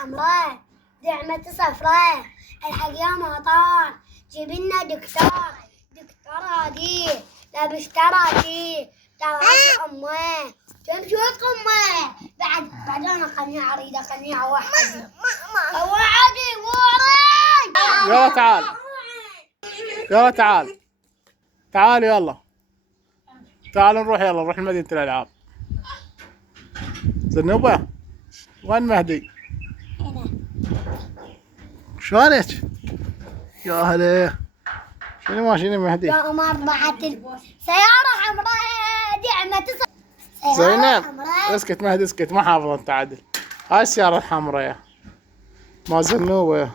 حمراء دعمة صفراء الحق يا مطار جيب لنا دكتور هادي لابس تراجي امه تمشي امه بعد انا قنيعه عريضه قنيعه واحده وعدي وعري يلا تعال يلا تعال يلا تعال نروح يلا نروح لمدينة الألعاب. زنوبة وين مهدي؟ شلونك؟ يا هلا شنو ماشيين مهدي؟ يا عمر بعت سيارة حمراء دعمة زينب اسكت مهدي اسكت ما حافظ انت عدل. هاي السيارة الحمراء ما زنوبة.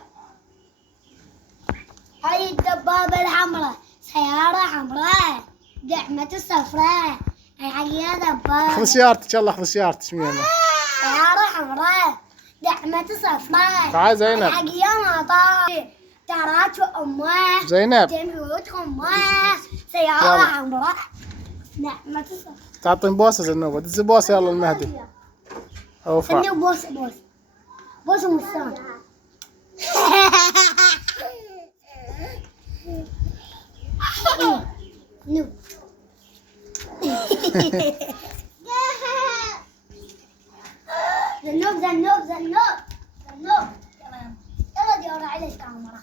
هاي الدبابة الحمراء سيارة حمراء دعمة صفراء هاي دبابة. خذ سيارتك يلا خذ سيارتك سيارة حمراء دعمة صفراء. تعال زينب. الحق يا مطار تراك امه زينب تموت امه سيارة حمراء دعمة صفراء. تعطين بوسة زنوبة دز بوسة يلا المهدي. اوفا خلني بوس مستان. نو زنوب يلا دور على الكاميرا.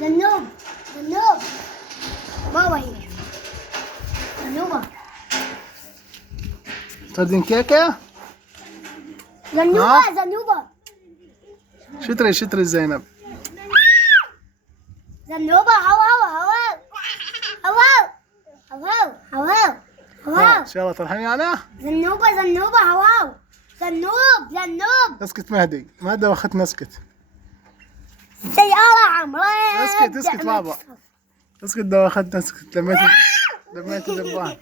زنوب ما وين زنوبة تردين كيكة؟ زنوبة شتري زينب. زنوبة هواو ان شاء الله ترحمي انا. زنوبة هواو زنوب اسكت مهدي واخدنا اسكت. سيارة حمراء اسكت بابا اسكت واخدنا اسكت لميت الدبان.